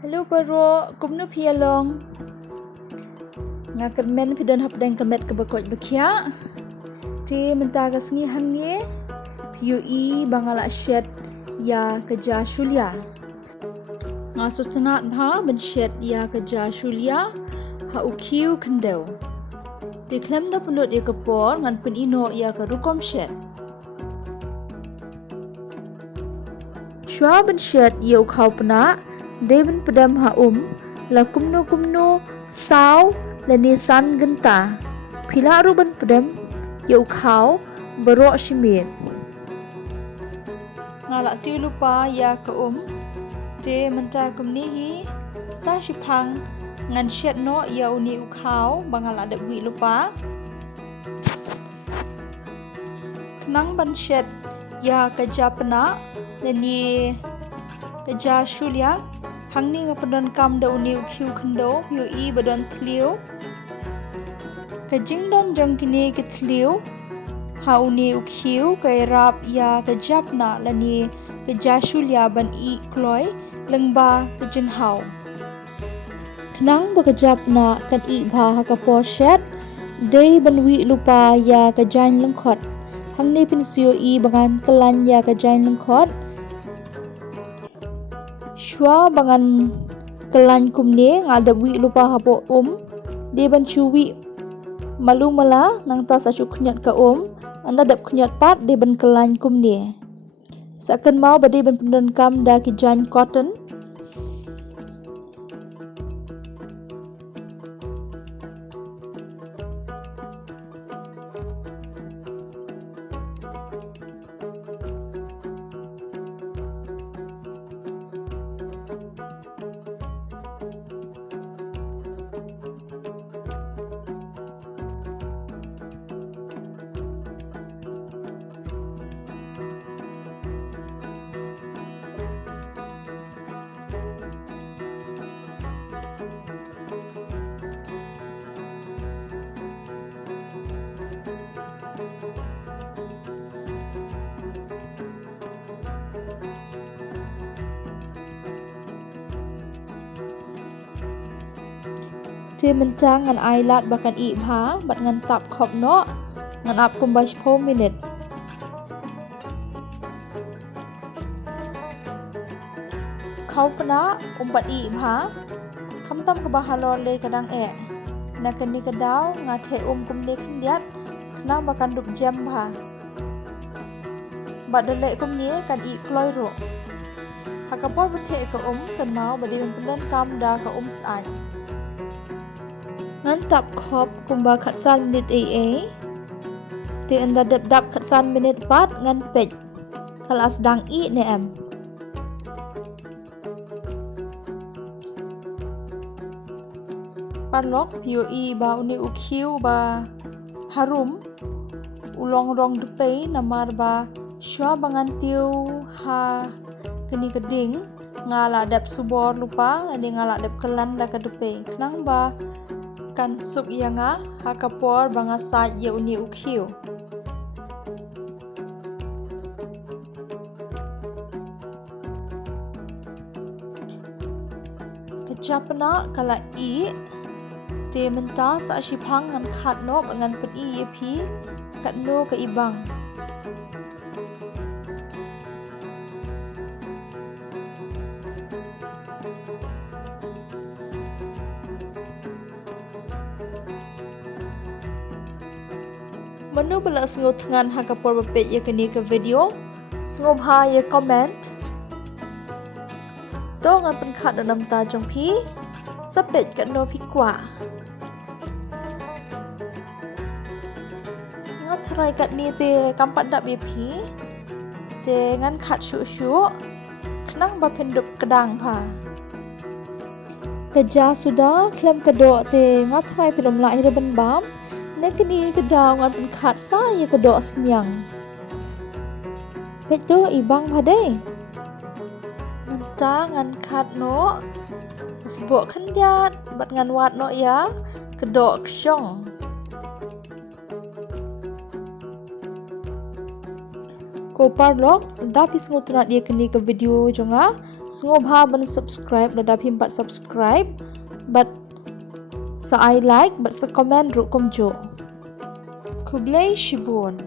Hello baro, kumno pialong. Nga kermen pidon hapdeng kemet kebekoj bekia. Ti mentagas ngi hangye. PUE bangala shed ya keja shulia. Nga sutenat bha ben shed ya keja shulia ha ukiu kendau. Ti klem da pulut ya kepor ngan pen ino ya ke rukom shed. Shwa ben shed ya ukau pena. Deben pedam ha la kumno saw la nisan genta pila ruben pedam ya ukau berok shimit ngala ti lupa ya ke de menta kumnihi sa shipang ngan shet no ya uni ukau bangala de wi lupa kenang ban shet ya kejapna la ni keja shulia hangni ngapadon kam da uni ukhiu khendo PUE badon thliu kajing don jang kini ke thliu ha uni ukhiu kai rap ya kajapna lani kajashulia ban I kloi lengba kajing hau knang ba kajapna kan I bha ha ka poshet dei ban wi lupa ya kajain lengkhot hangni pin PUE bangan kelan ya kajain lengkhot Shwa bangan kelan kumne ngada wi lupa hapo dia ban cuwi malu mala nang tas asu knyat ka anda dap knyat pat dia ban kelan kumne sakan mau badi ban pendon kam da ki jan cotton Ti mencang ngan ailat bakan I bha bat ngan tap khop no ngan ap kumbash 4 minute kau pena umpat I bha kam tam ke bahalor le kadang na keni kedau ngathe kumne khindiat na bakan dup jam bha bat dele kumne kan I kloi ro hakapor bethe ke kan mau badi pendan kam da ka sai ngan tap khop kumba khatsan minit ti anda dap khatsan minit pat ngan pej kalas dang I ne em parlok PUE ba uni ukhiu ba harum ulong rong depe namar ba shwa bangan tiu ha keni keding ngala dap subor lupa ade ngala dap kelan da ka depe kenang ba kan sup yanga hakapor banga saj ya uni ukhiu kecapna kala I te menta sa shipang ngan khat no ngan pen I ye phi kat no ka ibang Manu bala sengot ngan hakapor bepet ya kini ke video sengob ha ya comment to ngan pen khat nam ta jong phi sapet kat no phi kwa ngat thrai kat ni te kampat dap ye phi te ngan khat shu knang ba pendup kedang pha keja sudah klem kedo te ngat thrai pilom lai reban bam nek ni kedau ngan pen khat sa ye kedo senyang peto ibang phade menta ngan khat no sebok khendiat bat ngan wat no ya kedo ksyong ko parlok dapi sengo tunat dia kini ke video jonga sengo bha ban subscribe da dapi 4 subscribe but sa I like but sa comment ru kom jo kublai shibun